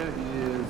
There he is.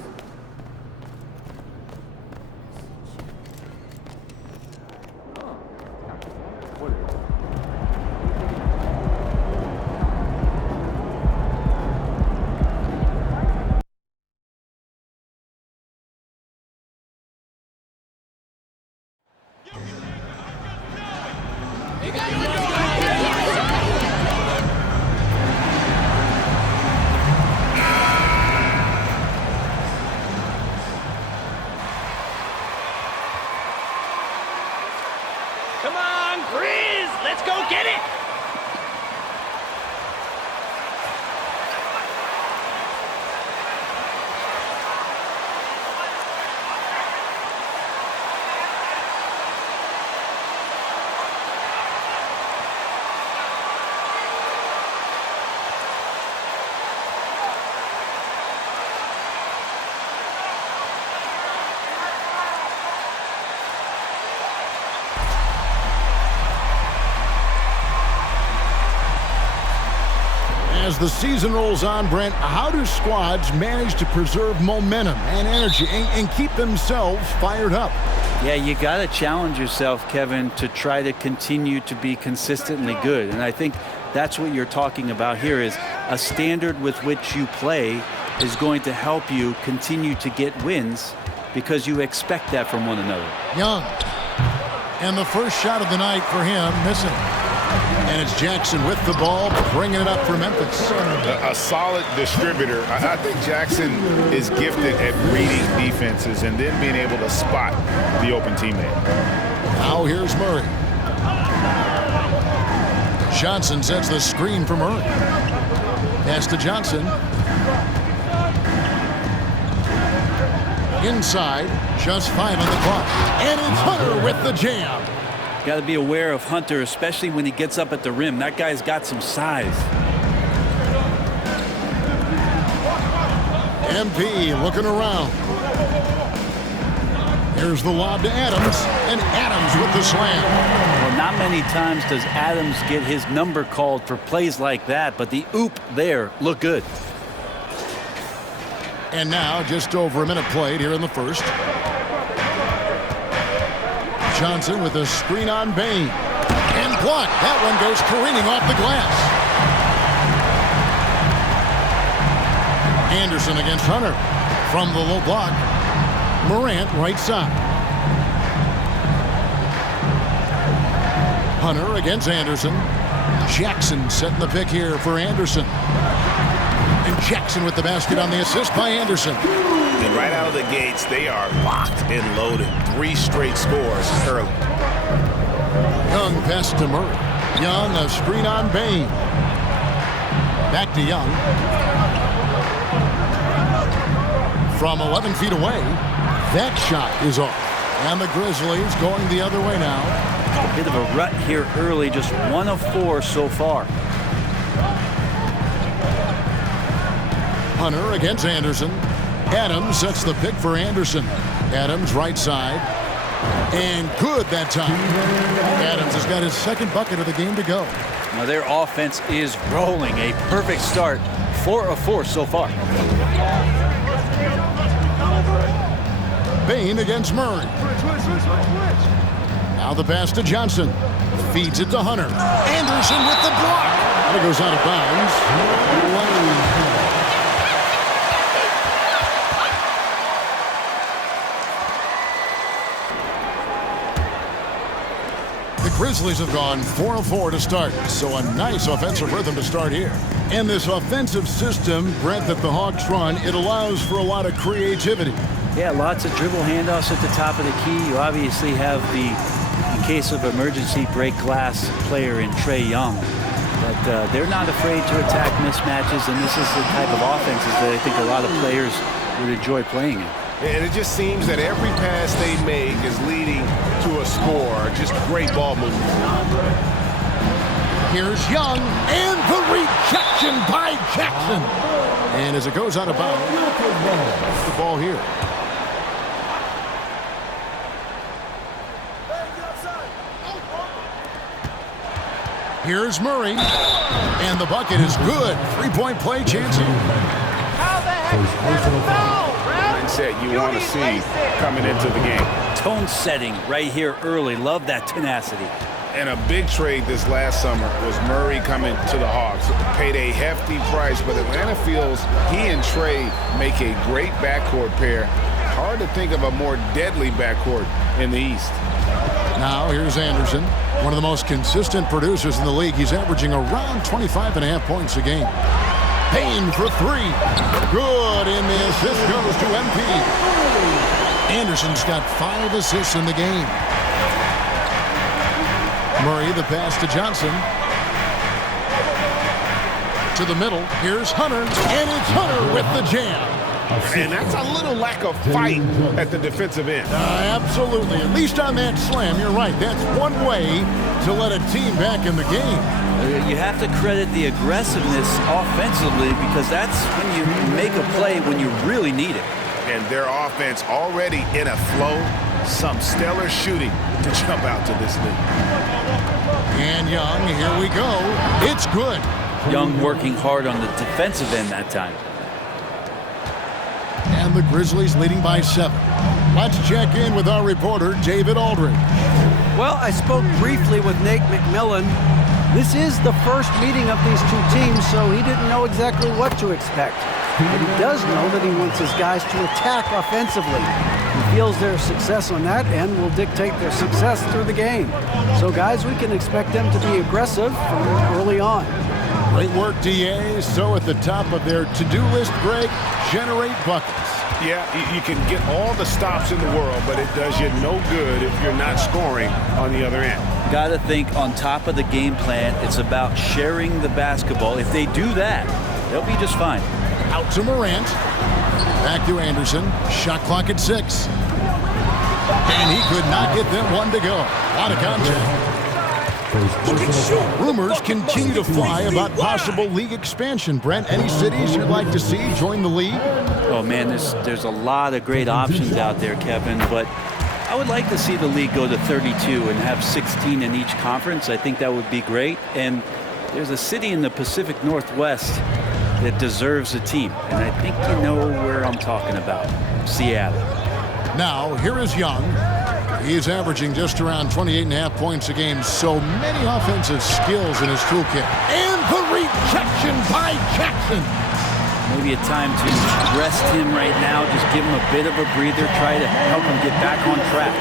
Come on, Grizz! Let's go get it! As the season rolls on, Brent, how do squads manage to preserve momentum and energy and keep themselves fired up? Yeah, you got to challenge yourself, Kevin, to try to continue to be consistently good. And I think that's what you're talking about here is a standard with which you play is going to help you continue to get wins because you expect that from one another. Young. And the first shot of the night for him, missing. And it's Jackson with the ball, bringing it up for Memphis. A solid distributor. I think Jackson is gifted at reading defenses and then being able to spot the open teammate. Now here's Murray. Johnson sets the screen for Murray. Pass to Johnson. Inside, just 5 on the clock. And it's Hunter with the jam. Got to be aware of Hunter, especially when he gets up at the rim. That guy's got some size. MP looking around. Here's the lob to Adams, and Adams with the slam. Well, not many times does Adams get his number called for plays like that, but the oop there looked good. And now just over a minute played here in the first. Johnson with a screen on Bain. And blocked. That one goes careening off the glass. Anderson against Hunter. From the low block. Morant right side. Hunter against Anderson. Jackson setting the pick here for Anderson. And Jackson with the basket on the assist by Anderson. And right out of the gates, they are locked and loaded. 3 straight scores early. Young pass to Murray. Young, a screen on Bain. Back to Young. From 11 feet away, that shot is off. And the Grizzlies going the other way now. A bit of a rut here early, just 1 of 4 so far. Hunter against Anderson. Adams sets the pick for Anderson. Adams right side. And good that time. Adams has got his second bucket of the game to go. Now their offense is rolling. A perfect start. 4 of 4 so far. Bain against Murray. Now the pass to Johnson. Feeds it to Hunter. Anderson with the block. And it goes out of bounds. Grizzlies have gone 4 of 4 to start, so a nice offensive rhythm to start here. And this offensive system, Brent, that the Hawks run, it allows for a lot of creativity. Yeah, lots of dribble handoffs at the top of the key. You obviously have the, in case of emergency, break glass player in Trae Young. But they're not afraid to attack mismatches, and this is the type of offenses that I think a lot of players would enjoy playing in. And it just seems that every pass they make is leading to a score. Just great ball movement. Here's Young, and the rejection by Jackson. And as it goes out of bounds, that's the ball here. Here's Murray, and the bucket is good. 3-point play chance here. How the hell? Mindset you want to see coming into the game. Tone setting right here early. Love that tenacity. And a big trade this last summer was Murray coming to the Hawks. Paid a hefty price, but Atlanta feels he and Trey make a great backcourt pair. Hard to think of a more deadly backcourt in the East. Now here's Anderson, one of the most consistent producers in the league. He's averaging around 25.5 points a game. Payne for three. Good, and the assist goes to MP. Anderson's got 5 assists in the game. Murray, the pass to Johnson. To the middle. Here's Hunter, and it's Hunter with the jam. And that's a little lack of fight at the defensive end. Absolutely. At least on that slam, you're right. That's one way to let a team back in the game. You have to credit the aggressiveness offensively because that's when you make a play when you really need it. And their offense already in a flow. Some stellar shooting to jump out to this lead. And Young, here we go. It's good. Young working hard on the defensive end that time. And the Grizzlies leading by 7. Let's check in with our reporter, David Aldridge. Well, I spoke briefly with Nate McMillan. This is the first meeting of these two teams, so he didn't know exactly what to expect. But he does know that he wants his guys to attack offensively. He feels their success on that end will dictate their success through the game. So, guys, we can expect them to be aggressive from early on. Great work, DA. So at the top of their to-do list, Greg, generate buckets. Yeah, you can get all the stops in the world, but it does you no good if you're not scoring on the other end. Got to think on top of the game plan, it's about sharing the basketball. If they do that, they'll be just fine. Out to Morant. Back to Anderson. Shot clock at 6. And he could not get them one to go. Out of contact. Rumors continue to fly about possible league expansion. Brent, any cities you'd like to see join the league? Oh, man, there's a lot of great options out there, Kevin, but I would like to see the league go to 32 and have 16 in each conference. I think that would be great. And there's a city in the Pacific Northwest that deserves a team, and I think you know where I'm talking about. Seattle. Now, here is Young. He's averaging just around 28.5 points a game. So many offensive skills in his toolkit. And the rejection by Jackson. Maybe a time to rest him right now. Just give him a bit of a breather. Try to help him get back on track.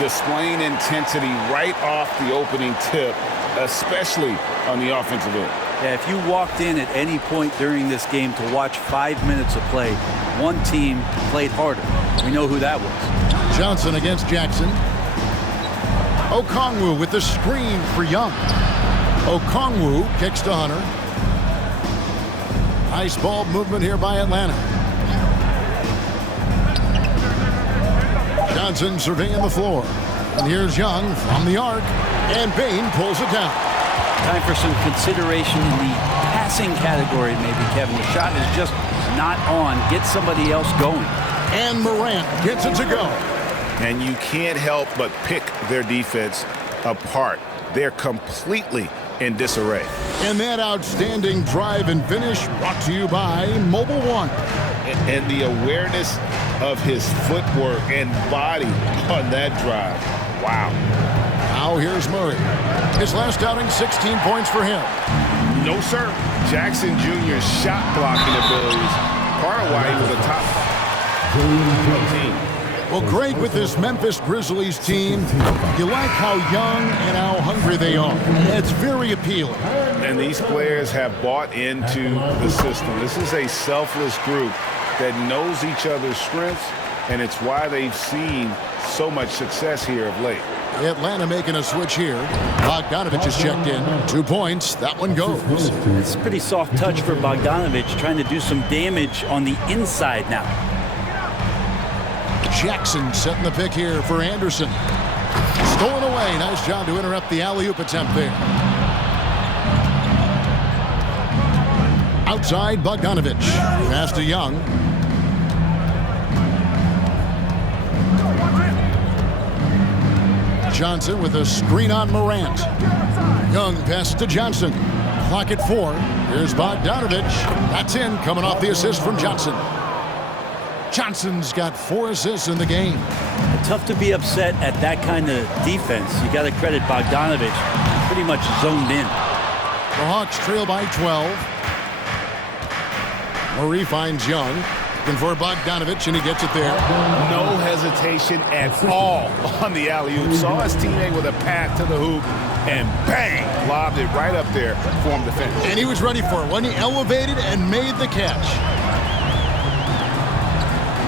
Displaying intensity right off the opening tip, especially on the offensive end. Yeah, if you walked in at any point during this game to watch 5 minutes of play, one team played harder. We know who that was. Johnson against Jackson. Okongwu with the screen for Young. Okongwu kicks to Hunter. Nice ball movement here by Atlanta. Johnson surveying the floor. And here's Young from the arc. And Payne pulls it down. Time for some consideration in the passing category, maybe, Kevin. The shot is just not on. Get somebody else going. And Morant gets it to go. And you can't help but pick their defense apart. They're completely in disarray. And that outstanding drive and finish brought to you by Mobile One. And the awareness of his footwork and body on that drive. Wow. Now here's Murray. His last outing, 16 points for him. No, sir. Jackson Jr.'s shot blocking abilities, part of why he was a top team. Well, Greg, with this Memphis Grizzlies team, you like how young and how hungry they are. It's very appealing. And these players have bought into the system. This is a selfless group that knows each other's strengths, and it's why they've seen so much success here of late. Atlanta making a switch here. Bogdanovich is checked in. 2 points. That one goes. It's a pretty soft touch for Bogdanovich, trying to do some damage on the inside now. Jackson setting the pick here for Anderson. Stolen away. Nice job to interrupt the alley-oop attempt there. Outside, Bogdanovich. Pass to Young. Johnson with a screen on Morant. Young pass to Johnson. Clock at 4. Here's Bogdanovich. That's in, coming off the assist from Johnson. Johnson's got 4 assists in the game. Tough to be upset at that kind of defense. You got to credit Bogdanovich. Pretty much zoned in. The Hawks trail by 12. Murray finds Young. Looking for Bogdanovich, and he gets it there. No hesitation at all on the alley-oop. Saw his teammate with a path to the hoop, and bang, lobbed it right up there for him to finish. And he was ready for it when he elevated and made the catch.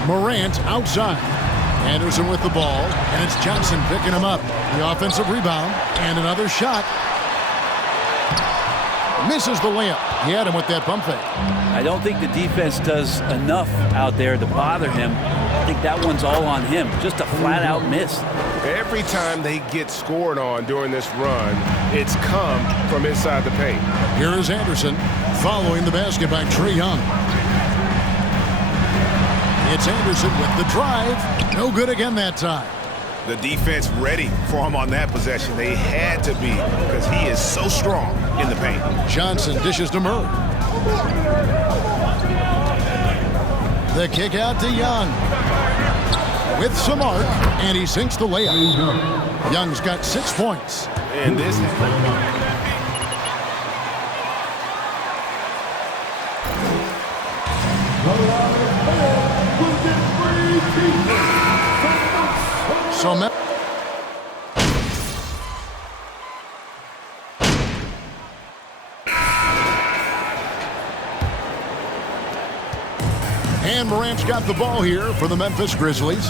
Morant outside. Anderson with the ball, and it's Johnson picking him up. The offensive rebound, and another shot. Misses the layup. He had him with that pump fake. I don't think the defense does enough out there to bother him. I think that one's all on him. Just a flat-out miss. Every time they get scored on during this run, it's come from inside the paint. Here is Anderson following the basket by Trae Young. It's Anderson with the drive. No good again that time. The defense ready for him on that possession. They had to be because he is so strong in the paint. Johnson dishes to Murray. The kick out to Young. With some arc, and he sinks the layup. Young's got 6 points. And this... So and Morant's got the ball here for the Memphis Grizzlies.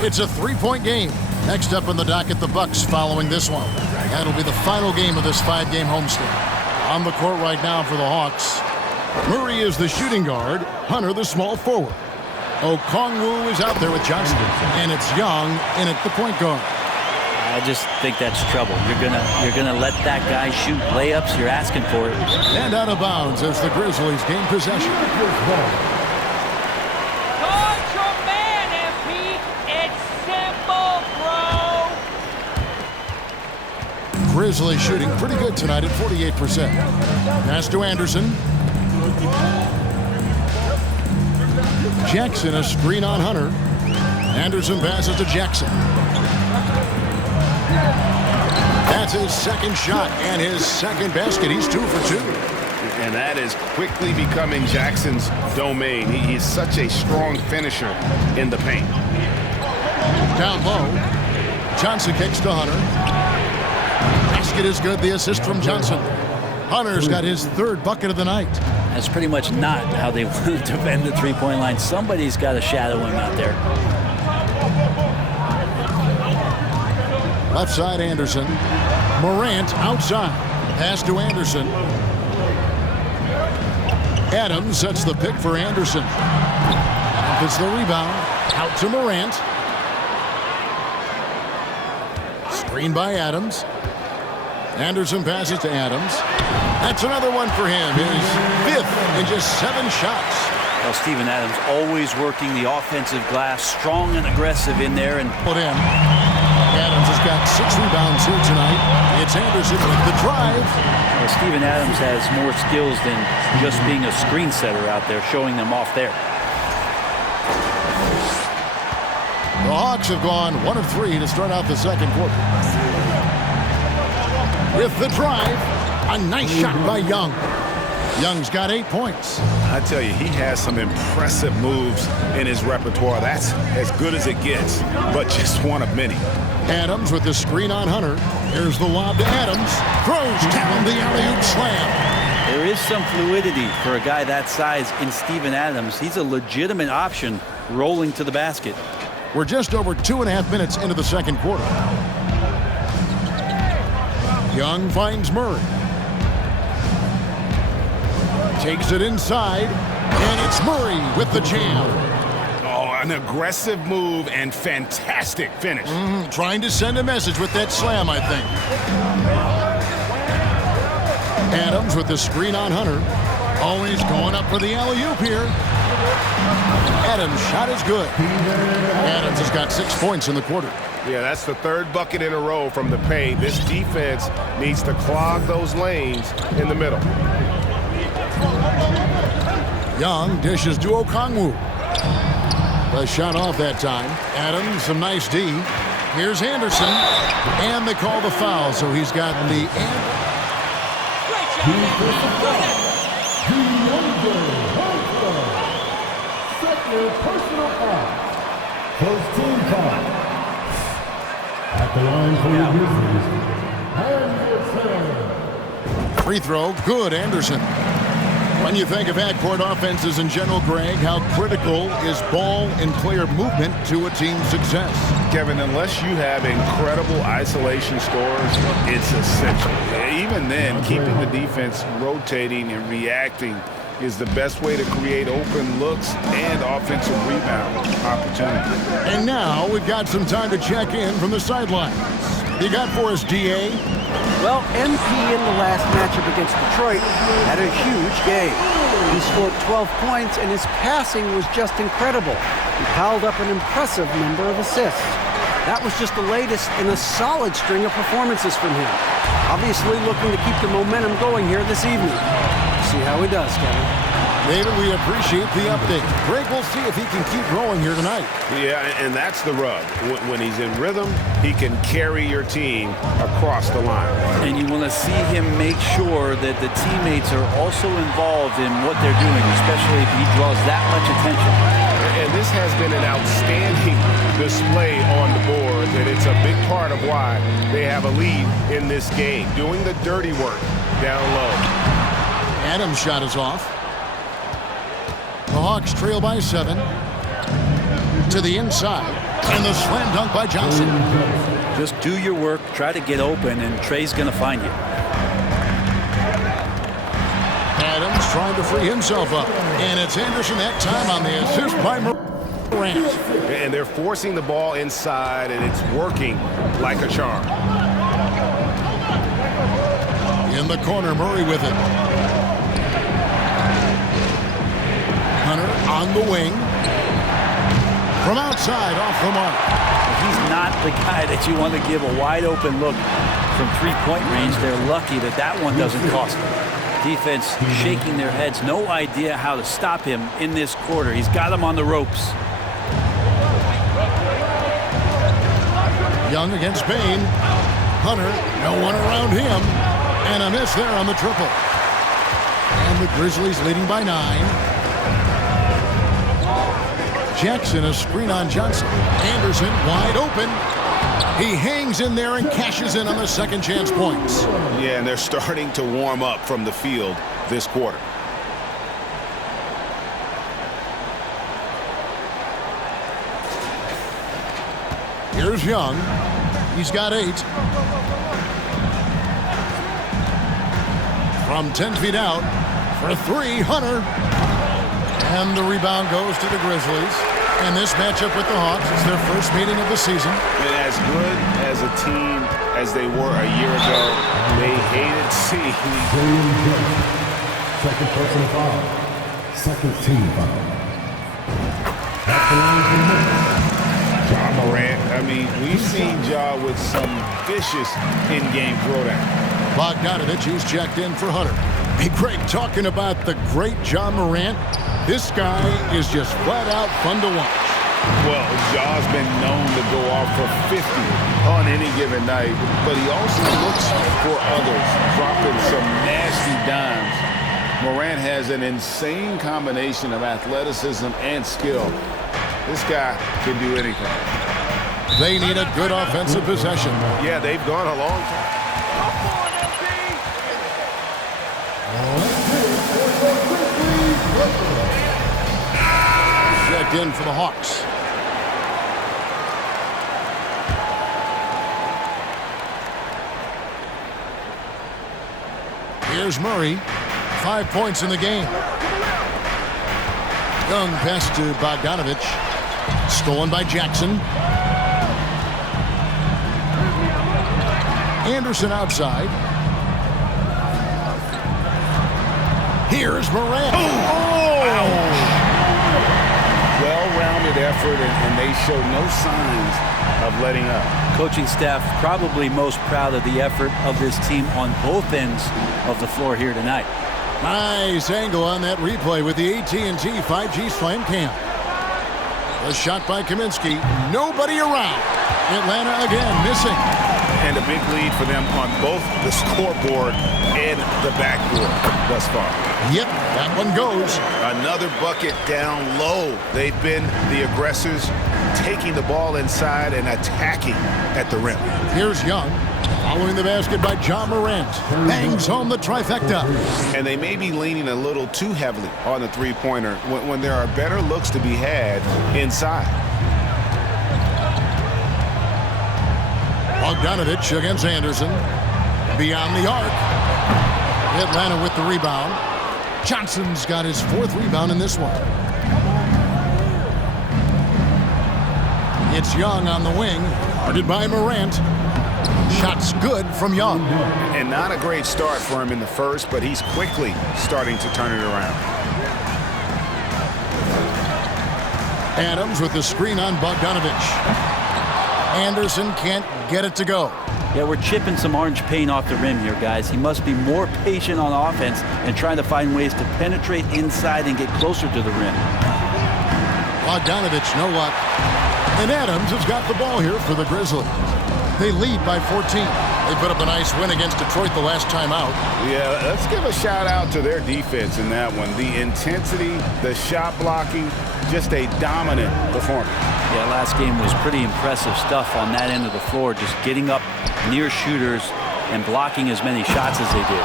It's a 3-point game. Next up on the docket, the Bucks following this one. That'll be the final game of this 5-game homestand. On the court right now for the Hawks, Murray is the shooting guard, Hunter the small forward. Okongwu is out there with Johnson, and it's Young in at the point guard. I just think that's trouble. You're gonna let that guy shoot layups. You're asking for it. And out of bounds as the Grizzlies gain possession. Guard your man, MP. It's simple, bro. Grizzlies shooting pretty good tonight at 48%. Pass to Anderson. Jackson, a screen on Hunter. Anderson passes to Jackson. That's his second shot and his second basket. He's 2 for 2. And that is quickly becoming Jackson's domain. He is such a strong finisher in the paint. Down low. Johnson kicks to Hunter. Basket is good. The assist from Johnson. Hunter's got his 3rd bucket of the night. That's pretty much not how they want to defend the three-point line. Somebody's got to shadow him out there. Left side, Anderson. Morant outside. Pass to Anderson. Adams sets the pick for Anderson. Gets the rebound. Out to Morant. Screen by Adams. Anderson passes to Adams. That's another one for him. His 5th in just 7 shots. Well, Steven Adams always working the offensive glass, strong and aggressive in there. And put in. Adams has got 6 rebounds here tonight. It's Anderson with the drive. Well, Steven Adams has more skills than just being a screen setter out there, showing them off there. The Hawks have gone 1 of 3 to start out the second quarter. With the drive, a nice shot by Young. Young's got 8 points. I tell you, he has some impressive moves in his repertoire. That's as good as it gets, but just one of many. Adams with the screen on Hunter. Here's the lob to Adams. Throws down the alley-oop slam. There is some fluidity for a guy that size in Steven Adams. He's a legitimate option rolling to the basket. We're just over 2.5 minutes into the second quarter. Young finds Murray. Takes it inside, and it's Murray with the jam. Oh, an aggressive move and fantastic finish. Trying to send a message with that slam, I think. Adams with the screen on Hunter. Always going up for the alley-oop here. Adams' shot is good. Adams has got 6 points in the quarter. Yeah, that's the 3rd bucket in a row from the paint. This defense needs to clog those lanes in the middle. Young dishes to Okongwu. The shot off that time. Adams, some nice D. Here's Anderson. And they call the foul, so he's got the... Second personal foul. First team foul. At the line for the Grizzlies, Anderson. Free throw, good, Anderson. When you think of half-court offenses in general, Greg, how critical is ball and player movement to a team's success? Kevin, unless you have incredible isolation scores, it's essential. Even then, keeping the defense rotating and reacting is the best way to create open looks and offensive rebound opportunities. And now we've got some time to check in from the sidelines. You got for us, D.A.? Well, MP in the last matchup against Detroit had a huge game. He scored 12 points, and his passing was just incredible. He piled up an impressive number of assists. That was just the latest in a solid string of performances from him. Obviously looking to keep the momentum going here this evening. See how he does, Kevin. David, we appreciate the update. Greg, we'll see if he can keep growing here tonight. Yeah, and that's the rub. When he's in rhythm, he can carry your team across the line. And you want to see him make sure that the teammates are also involved in what they're doing, especially if he draws that much attention. And this has been an outstanding display on the board, and it's a big part of why they have a lead in this game, doing the dirty work down low. Adams' shot is off. The Hawks trail by 7. To the inside. And the slam dunk by Johnson. Just do your work, try to get open, and Trey's going to find you. Adams trying to free himself up. And it's Anderson that time on the assist by Morant. And they're forcing the ball inside, and it's working like a charm. In the corner, Murray with it. Hunter on the wing. From outside, off the mark. He's not the guy that you want to give a wide open look from three-point range. They're lucky that that one doesn't cost them. Defense shaking their heads. No idea how to stop him in this quarter. He's got him on the ropes. Young against Bain. Hunter, no one around him. And a miss there on the triple. And the Grizzlies leading by 9. Jackson, a screen on Johnson. Anderson wide open. He hangs in there and cashes in on the second chance points. Yeah, and they're starting to warm up from the field this quarter. Here's Young. He's got 8. From 10 feet out for 3, Hunter. And the rebound goes to the Grizzlies. And this matchup with the Hawks is their first meeting of the season. And as good as a team as they were a year ago, they hated seeing. Second personal foul. Second team foul. At the line for Ja Morant. I mean, we've seen Ja with some vicious in-game throwdown. Bogdanovich, who's checked in for Hunter. Hey, Greg, talking about the great Ja Morant, this guy is just flat out fun to watch. Well, Ja's been known to go off for 50 on any given night, but he also looks for others, dropping some nasty dimes. Morant has an insane combination of athleticism and skill. This guy can do anything. They need a good offensive possession. Yeah, they've gone a long time. Checked in for the Hawks. Here's Murray. 5 points in the game. Young pass to Bogdanovich. Stolen by Jackson. Anderson outside. Here's Morant. Oh! Well-rounded effort, and they show no signs of letting up. Coaching staff probably most proud of the effort of this team on both ends of the floor here tonight. Nice angle on that replay with the AT&T 5G Slam Cam. A shot by Kaminsky. Nobody around. Atlanta again missing. And a big lead for them on both the scoreboard and the backboard thus far. Yep, that one goes. Another bucket down low. They've been the aggressors, taking the ball inside and attacking at the rim. Here's Young. Following the basket by John Morant. Bangs home the trifecta. And they may be leaning a little too heavily on the three-pointer when there are better looks to be had inside. Bogdanovich against Anderson. Beyond the arc. Atlanta with the rebound. Johnson's got his 4th rebound in this one. It's Young on the wing. Guarded by Morant. Shot's good from Young. And not a great start for him in the first, but he's quickly starting to turn it around. Adams with the screen on Bogdanovich. Anderson can't get it to go. Yeah, we're chipping some orange paint off the rim here, guys. He must be more patient on offense and trying to find ways to penetrate inside and get closer to the rim. Bogdanovich, no luck. And Adams has got the ball here for the Grizzlies. They lead by 14. They put up a nice win against Detroit the last time out. Yeah, let's give a shout out to their defense in that one. The intensity, the shot blocking, just a dominant performance. Yeah, last game was pretty impressive stuff on that end of the floor, just getting up near shooters and blocking as many shots as they did.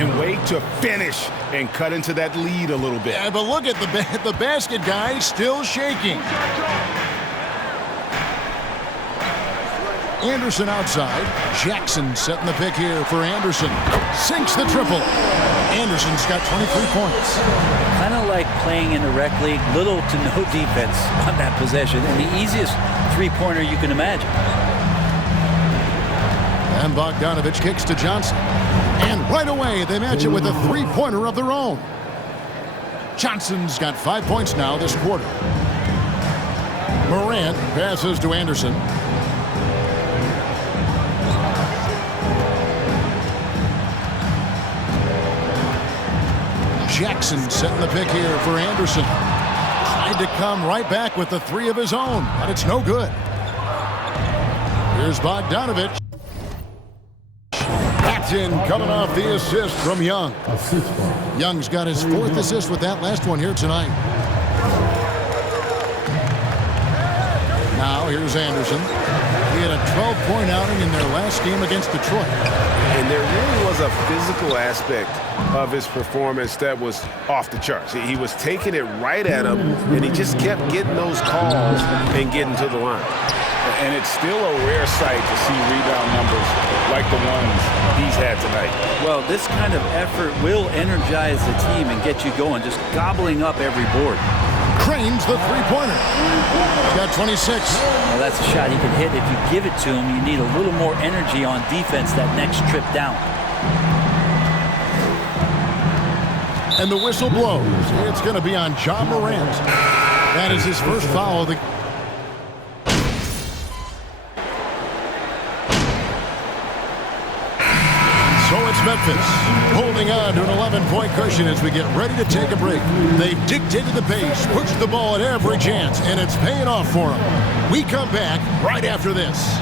And wait to finish and cut into that lead a little bit. Yeah, but look at the basket guy still shaking. Anderson outside. Jackson setting the pick here for Anderson. Sinks the triple. Anderson's got 23 points. Kind of like playing in a rec league, little to no defense on that possession, and the easiest three-pointer you can imagine. And Bogdanovich kicks to Johnson. And right away, they match it with a three-pointer of their own. Johnson's got 5 points now this quarter. Morant passes to Anderson. Jackson setting the pick here for Anderson. Tried to come right back with the 3 of his own, but it's no good. Here's Bogdanovich. Patton coming off the assist from Young. Young's got his 4th assist with that last one here tonight. Now here's Anderson. He had a 12-point outing in their last game against Detroit. And there really was a physical aspect of his performance that was off the charts. He was taking it right at him, and he just kept getting those calls and getting to the line. And it's still a rare sight to see rebound numbers like the ones he's had tonight. Well, this kind of effort will energize the team and get you going, just gobbling up every board. Crane's the three-pointer. He's got 26. Well, that's a shot he can hit. If you give it to him, you need a little more energy on defense that next trip down. And the whistle blows. It's going to be on John Morant. That is his first foul of the... So it's Memphis holding on to an 11-point cushion as we get ready to take a break. They've dictated the pace, pushed the ball at every chance, and it's paying off for them. We come back right after this.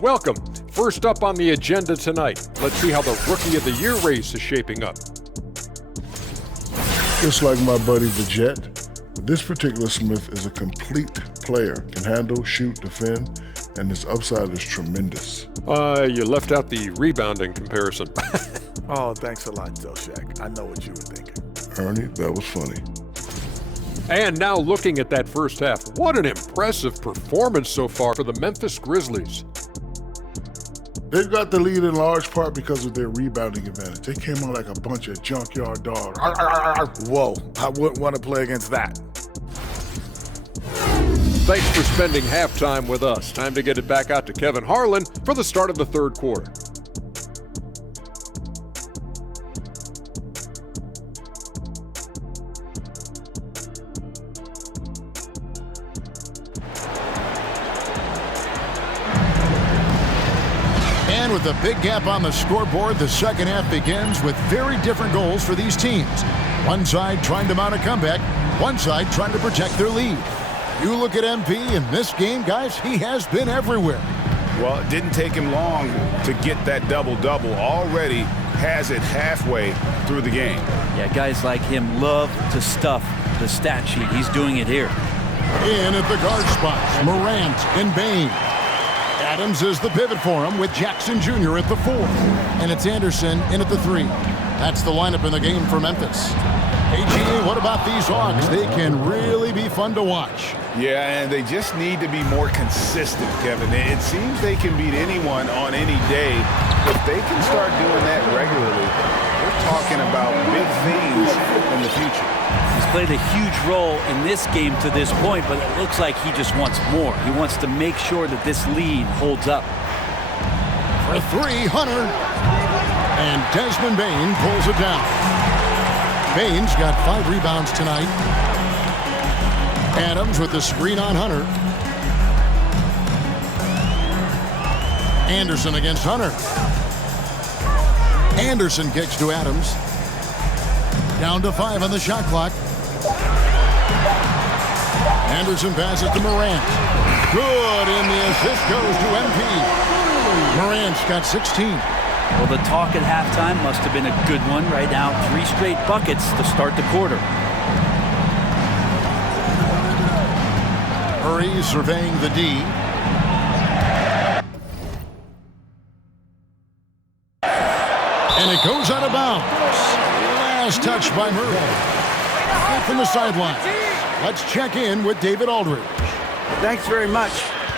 Welcome. First up on the agenda tonight, let's see how the Rookie of the Year race is shaping up. Just like my buddy the Jet, this particular Smith is a complete player. Can handle, shoot, defend, and his upside is tremendous. You left out the rebounding comparison. Oh, thanks a lot, Del Shaq. I know what you were thinking. Ernie, that was funny. And now looking at that first half, what an impressive performance so far for the Memphis Grizzlies. They've got the lead in large part because of their rebounding advantage. They came out like a bunch of junkyard dogs. Whoa, I wouldn't want to play against that. Thanks for spending halftime with us. Time to get it back out to Kevin Harlan for the start of the third quarter. And with a big gap on the scoreboard, the second half begins with very different goals for these teams. One side trying to mount a comeback, one side trying to protect their lead. You look at MP in this game, guys, he has been everywhere. Well, it didn't take him long to get that double-double. Already has it halfway through the game. Yeah, guys like him love to stuff the stat sheet. He's doing it here. In at the guard spots, Morant and Bain. Adams is the pivot for him with Jackson Jr. at the 4. And it's Anderson in at the 3. That's the lineup in the game for Memphis. Hey, G, what about these Hawks? They can really be fun to watch. Yeah, and they just need to be more consistent, Kevin. It seems they can beat anyone on any day. If they can start doing that regularly, we're talking about big things in the future. He's played a huge role in this game to this point, but it looks like he just wants more. He wants to make sure that this lead holds up. For 3, Hunter. And Desmond Bain pulls it down. Bain's got 5 rebounds tonight. Adams with the screen on Hunter. Anderson against Hunter. Anderson kicks to Adams. Down to 5 on the shot clock. Anderson passes to Morant. Good, and the assist goes to MP. Morant's got 16. Well, the talk at halftime must have been a good one. Right now, 3 straight buckets to start the quarter. Murray surveying the D. And it goes out of bounds. Last touch by Murray. From the sideline. Let's check in with David Aldridge. Thanks very much.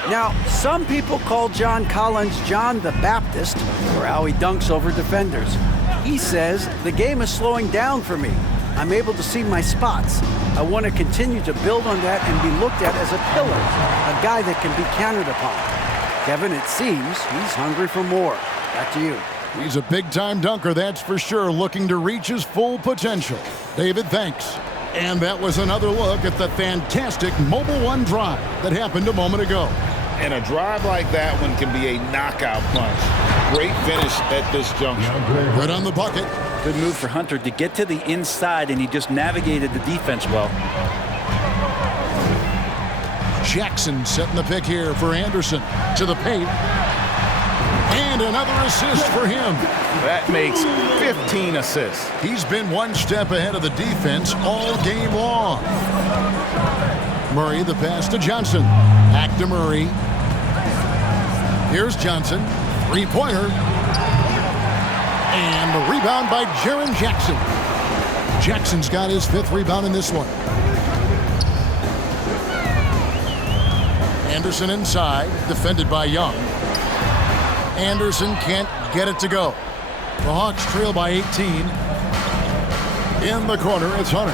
Now, some people call John Collins John the Baptist for how he dunks over defenders. He says, the game is slowing down for me. I'm able to see my spots. I want to continue to build on that and be looked at as a pillar, a guy that can be counted upon. Kevin, it seems he's hungry for more. Back to you. He's a big-time dunker, that's for sure, looking to reach his full potential. David, thanks. And that was another look at the fantastic Mobile One drive that happened a moment ago. And a drive like that one can be a knockout punch. Great finish at this juncture. Right on the bucket. Good move for Hunter to get to the inside, and he just navigated the defense well. Jackson setting the pick here for Anderson. To the paint. And another assist for him. That makes 15 assists. He's been one step ahead of the defense all game long. Murray, the pass to Johnson. Back to Murray. Here's Johnson. 3-pointer. And the rebound by Jaren Jackson. Jackson's got his 5th rebound in this one. Anderson inside, defended by Young. Anderson can't get it to go. The Hawks trail by 18. In the corner, it's Hunter.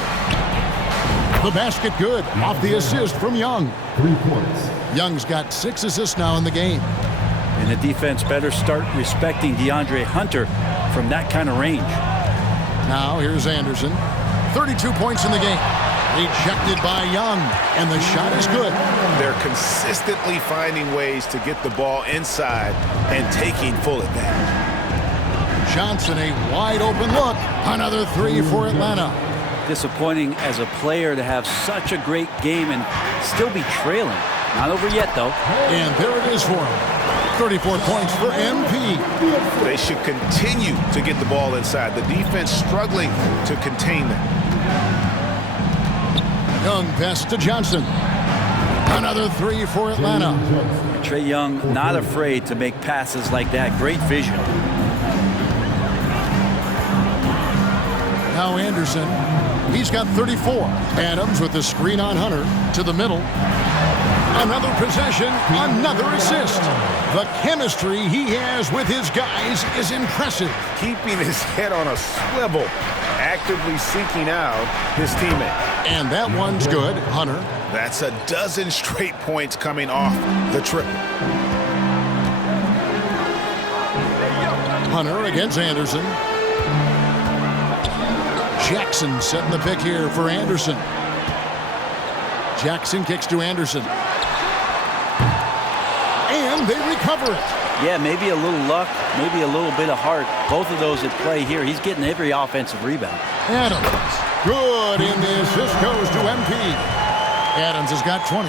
The basket good, off the assist from Young. 3 points. Young's got 6 assists now in the game. And the defense better start respecting DeAndre Hunter from that kind of range. Now here's Anderson. 32 points in the game. Rejected by Young, and the shot is good. They're consistently finding ways to get the ball inside and taking full advantage. Johnson, a wide open look. Another 3 for Atlanta. Disappointing as a player to have such a great game and still be trailing. Not over yet, though. And there it is for him. 34 points for MP. They should continue to get the ball inside. The defense struggling to contain them. Young pass to Johnson. Another 3 for Atlanta. Trae Young not afraid to make passes like that. Great vision. Now Anderson. He's got 34. Adams with the screen on Hunter to the middle. Another possession, another assist. The chemistry he has with his guys is impressive. Keeping his head on a swivel, actively seeking out his teammate. And that one's good, Hunter. That's a dozen straight points coming off the triple. Hunter against Anderson. Jackson setting the pick here for Anderson. Jackson kicks to Anderson. And they recover it. Yeah, maybe a little luck, maybe a little bit of heart. Both of those at play here. He's getting every offensive rebound. Adams, good in the assist goes to MP. Adams has got 20.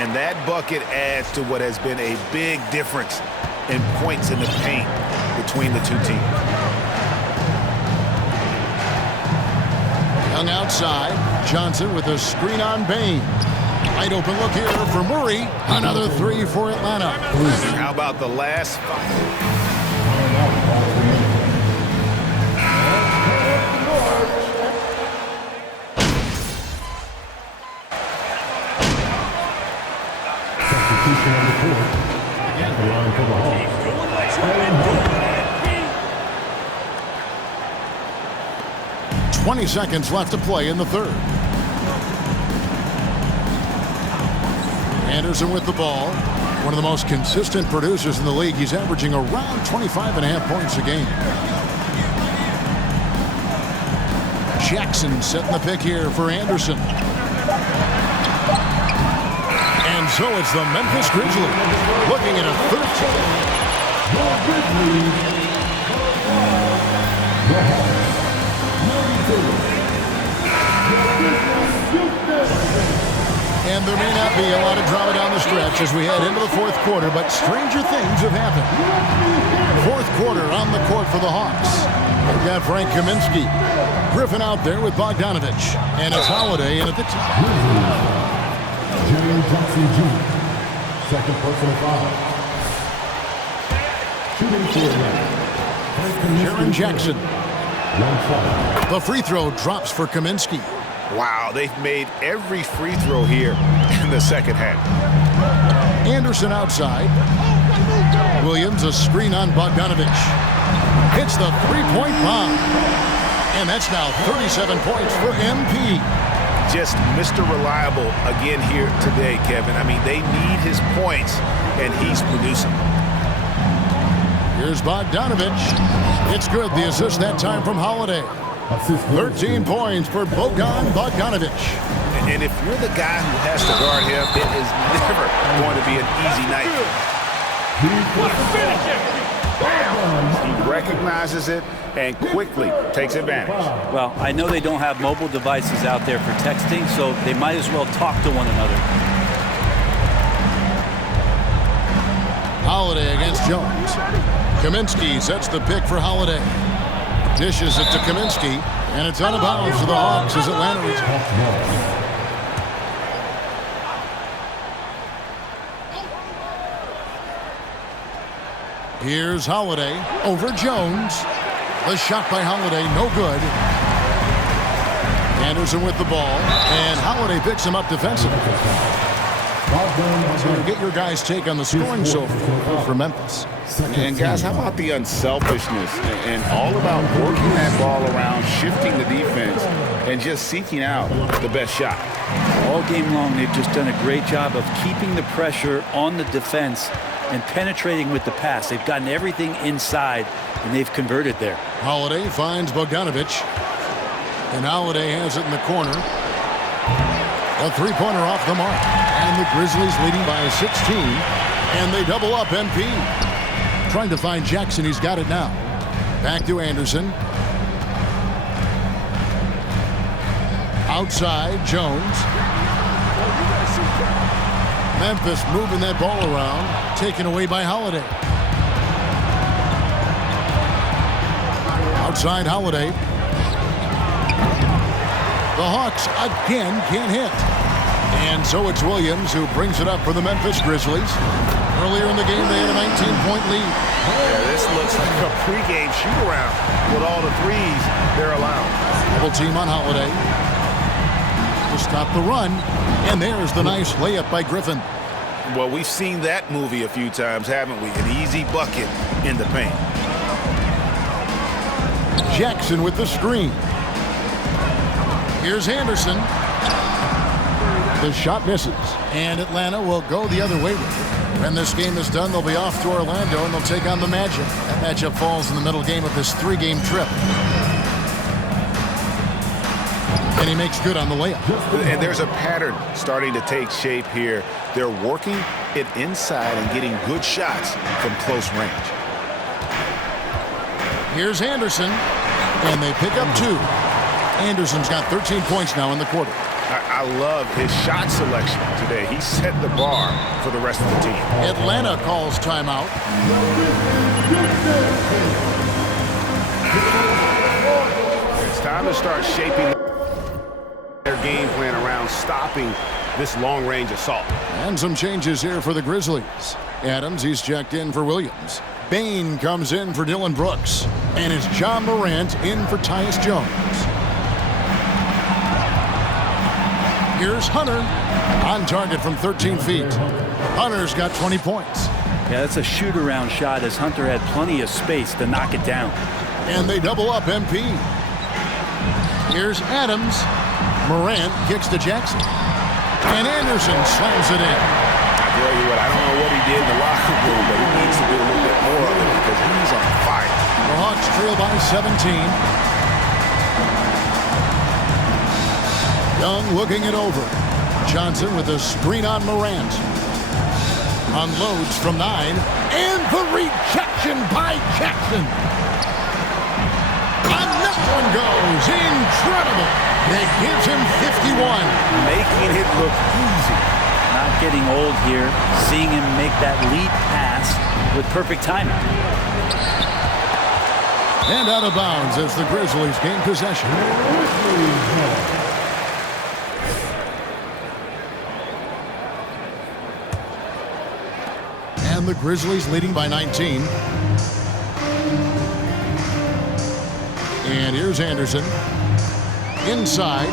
And that bucket adds to what has been a big difference in points in the paint between the two teams. Young outside. Johnson with a screen on Bain. Wide open look here for Murray. Another three for Atlanta. How about the last 20 seconds left to play in the third. Anderson with the ball. One of the most consistent producers in the league. He's averaging around 25.5 points a game. Jackson setting the pick here for Anderson. And so it's the Memphis Grizzlies looking at a 13. And there may not be a lot of drama down the stretch as we head into the fourth quarter, but stranger things have happened. Fourth quarter on the court for the Hawks. We've got Frank Kaminsky. Griffin out there with Bogdanovich. And it's Holiday in at the top. Jaren Jackson Jr. Second personal foul. Shooting for Jaren Jackson. 1 foul. The free throw drops for Kaminsky. Wow, they've made every free throw here in the second half. Anderson outside. Williams a screen on Bogdanovich. Hits the three-point bomb. And that's now 37 points for MP. Just Mr. Reliable again here today, Kevin. I mean, they need his points, and he's producing. Here's Bogdanovich. It's good. The assist that time from Holiday. 13 points for Bogdanovich. And if you're the guy who has to guard him, it is never going to be an easy night. He recognizes it and quickly takes advantage. Well, I know they don't have mobile devices out there for texting, so they might as well talk to one another. Holiday against Jones. Kaminsky sets the pick for Holiday. Dishes it to Kaminsky, and it's out of bounds to the Hawks as Atlanta returns. Here's Holiday over Jones. The shot by Holiday, no good. Anderson with the ball, and Holiday picks him up defensively. So get your guys' take on the scoring so far for Memphis. And guys, how about the unselfishness and all about working that ball around, shifting the defense, and just seeking out the best shot? All game long, they've just done a great job of keeping the pressure on the defense and penetrating with the pass. They've gotten everything inside, and they've converted there. Holiday finds Bogdanovich, and Holiday has it in the corner. A three-pointer off the mark, and the Grizzlies leading by 16, and they double up MP. Trying to find Jackson, he's got it now. Back to Anderson. Outside, Jones. Memphis moving that ball around, taken away by Holiday. Outside Holiday. The Hawks again can't hit. And so it's Williams who brings it up for the Memphis Grizzlies. Earlier in the game, they had a 19-point lead. Yeah, this looks like a pregame shoot-around with all the threes they're allowing. Double team on Holiday. To stop the run. And there's the nice layup by Griffin. Well, we've seen that movie a few times, haven't we? An easy bucket in the paint. Jackson with the screen. Here's Anderson. The shot misses. And Atlanta will go the other way with it. When this game is done, they'll be off to Orlando, and they'll take on the Magic. That matchup falls in the middle game of this three-game trip. And he makes good on the layup. And there's a pattern starting to take shape here. They're working it inside and getting good shots from close range. Here's Anderson, and they pick up 2. Anderson's got 13 points now in the quarter. I love his shot selection today. He set the bar for the rest of the team. Atlanta calls timeout. It's time to start shaping their game plan around stopping this long-range assault. And some changes here for the Grizzlies. Adams, he's checked in for Williams. Bane comes in for Dylan Brooks. And it's John Morant in for Tyus Jones. Here's Hunter on target from 13 feet. Hunter's got 20 points. Yeah, that's a shoot-around shot as Hunter had plenty of space to knock it down. And they double up MP. Here's Adams. Morant kicks to Jackson. And Anderson slams it in. I tell you what, I don't know what he did in the locker room, but he needs to do a little bit more of it because he's on fire. The Hawks trail by 17. Young looking it over. Johnson with a screen on Morant. Unloads from 9. And the rejection by Jackson. And that one goes. Incredible. That gives him 51. Making it look easy. Not getting old here. Seeing him make that lead pass with perfect timing. And out of bounds as the Grizzlies gain possession. And the Grizzlies leading by 19. And here's Anderson. Inside.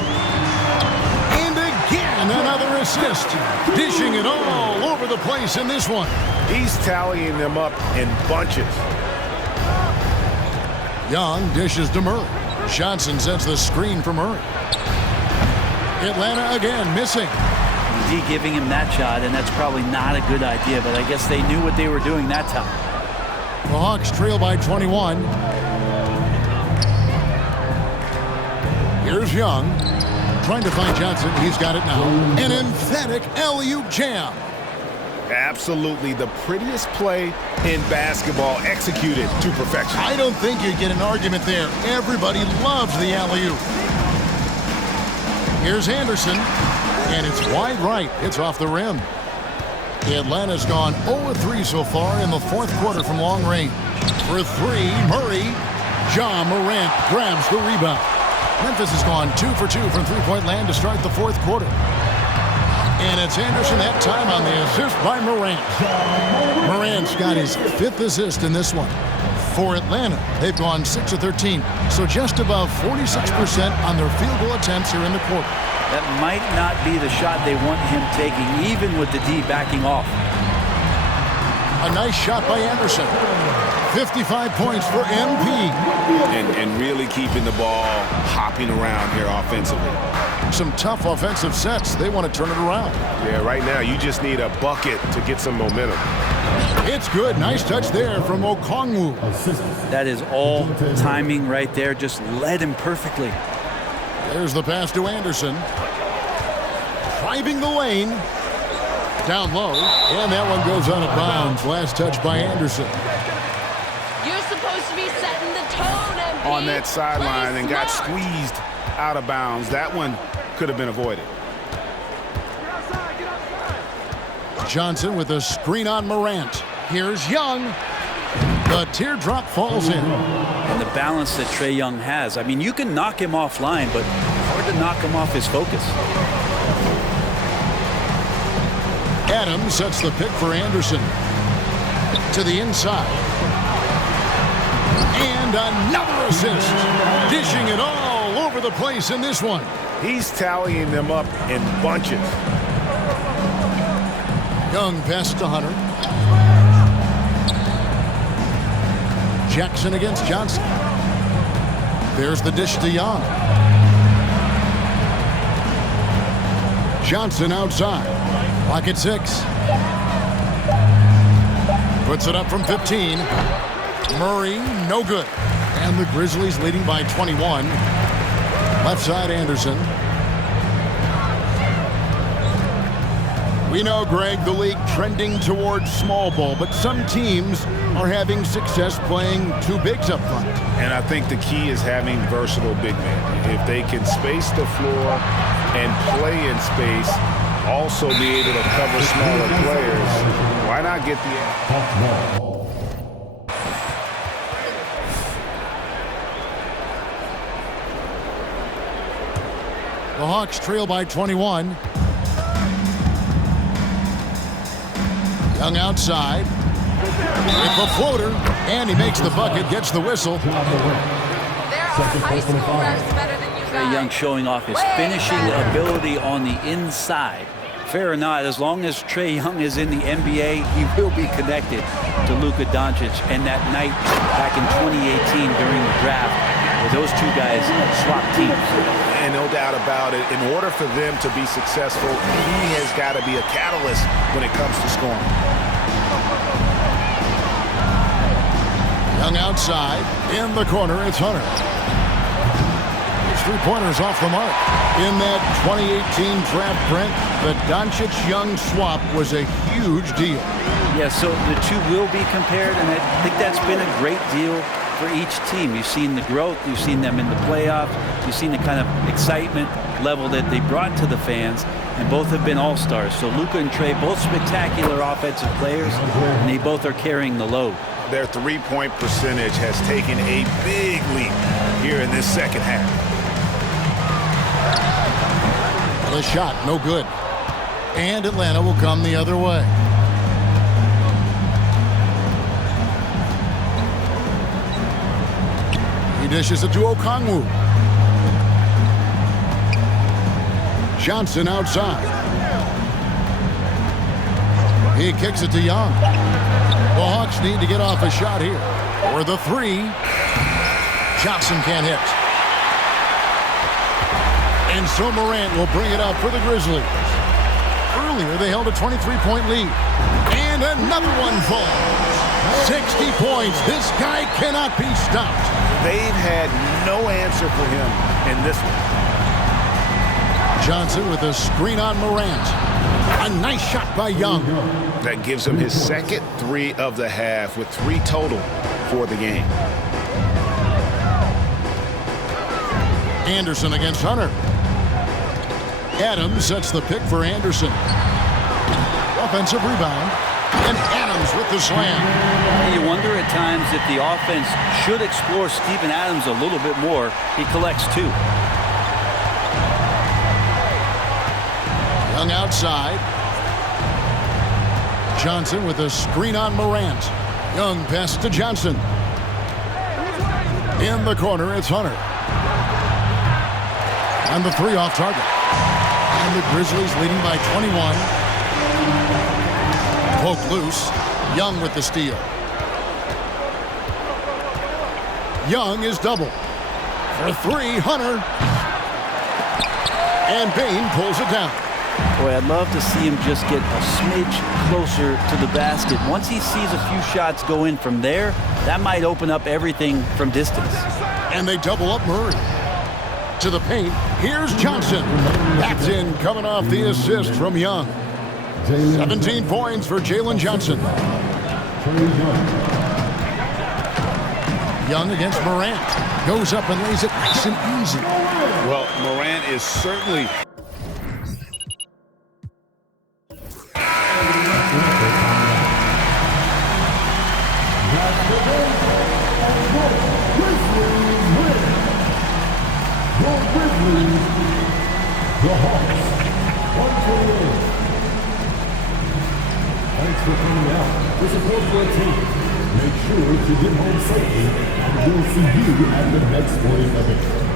And again, another assist. Dishing it all over the place in this one. He's tallying them up in bunches. Young dishes to Murray. Johnson sets the screen for Murray. Atlanta again missing. D giving him that shot, and that's probably not a good idea, but I guess they knew what they were doing that time. The Hawks trail by 21. Here's Young. Trying to find Johnson. He's got it now. An emphatic alley-oop jam. Absolutely the prettiest play in basketball executed to perfection. I don't think you'd get an argument there. Everybody loves the alley-oop. Here's Anderson. And it's wide right. It's off the rim. Atlanta's gone 0-3 so far in the fourth quarter from long range. For 3, Murray. John Morant grabs the rebound. Memphis has gone 2 for 2 from three-point land to start the fourth quarter. And it's Anderson that time on the assist by Morant. Morant's got his 5th assist in this one. For Atlanta, they've gone 6 of 13, so just above 46% on their field goal attempts here in the quarter. That might not be the shot they want him taking, even with the D backing off. A nice shot by Anderson. 55 points for MP. And really keeping the ball hopping around here offensively. Some tough offensive sets. They want to turn it around. Yeah, right now you just need a bucket to get some momentum. It's good. Nice touch there from Okongwu. That is all timing right there. Just led him perfectly. There's the pass to Anderson. Driving the lane. Down low. And that one goes out of bounds. Last touch by Anderson. You're supposed to be setting the tone, MP. On that sideline and got squeezed out of bounds. That one could have been avoided. Johnson with a screen on Morant. Here's Young. The teardrop falls in. And the balance that Trae Young has. I mean, you can knock him offline, but hard to knock him off his focus. Adams sets the pick for Anderson. To the inside. And another assist. Dishing it all over the place in this one. He's tallying them up in bunches. Young pass to Hunter. Jackson against Johnson. There's the dish to Young. Johnson outside. Clock at 6. Puts it up from 15. Murray, no good. And the Grizzlies leading by 21. Left side, Anderson. We know, Greg, the league trending towards small ball, but some teams are having success playing two bigs up front. And I think the key is having versatile big men. If they can space the floor and play in space, also be able to cover smaller players, why not get the... The Hawks trail by 21. Young outside. It's a floater, and he makes the bucket, gets the whistle. There are high school refs better than you guys. Trae Young showing off his finishing ability on the inside. Fair or not, as long as Trae Young is in the NBA, he will be connected to Luka Doncic. And that night back in 2018 during the draft, where those two guys swapped teams. And no doubt about it, in order for them to be successful, he has got to be a catalyst when it comes to scoring. Young outside. In the corner, it's Hunter. His three-pointers off the mark. In that 2018 draft, Brent, the Doncic-Young swap was a huge deal. Yeah, so the two will be compared, and I think that's been a great deal for each team. You've seen the growth, you've seen them in the playoffs, you've seen the kind of excitement level that they brought to the fans, and both have been all-stars. So Luka and Trae, both spectacular offensive players, and they both are carrying the load. Their three-point percentage has taken a big leap here in this second half. The shot, no good. And Atlanta will come the other way. He dishes it to Okongwu. Johnson outside. He kicks it to Young. The Hawks need to get off a shot here. For the three. Johnson can't hit. And so Morant will bring it up for the Grizzlies. Earlier, they held a 23-point lead. And another one falls. 60 points. This guy cannot be stopped. They've had no answer for him in this one. Johnson with a screen on Morant. A nice shot by Young. That gives him his second three of the half with 3 total for the game. Anderson against Hunter. Adams sets the pick for Anderson. Offensive rebound. And Adams with the slam. You wonder at times if the offense should explore Steven Adams a little bit more. He collects 2. Young outside. Johnson with a screen on Morant. Young pass to Johnson. In the corner, it's Hunter. And the 3 off target. And the Grizzlies leading by 21. Poke loose. Young with the steal. Young is double. For 3, Hunter. And Bane pulls it down. Boy, I'd love to see him just get a smidge closer to the basket. Once he sees a few shots go in from there, that might open up everything from distance. And they double up Murray. To the paint, here's Johnson. That's in, coming off the assist from Young. 17 points for Jalen Johnson. Young against Morant. Goes up and lays it nice and easy. Well, Morant is certainly... The Hawks, 128. Thanks for coming out to support your team. Make sure to get home safely, and we'll see you at the next sporting event.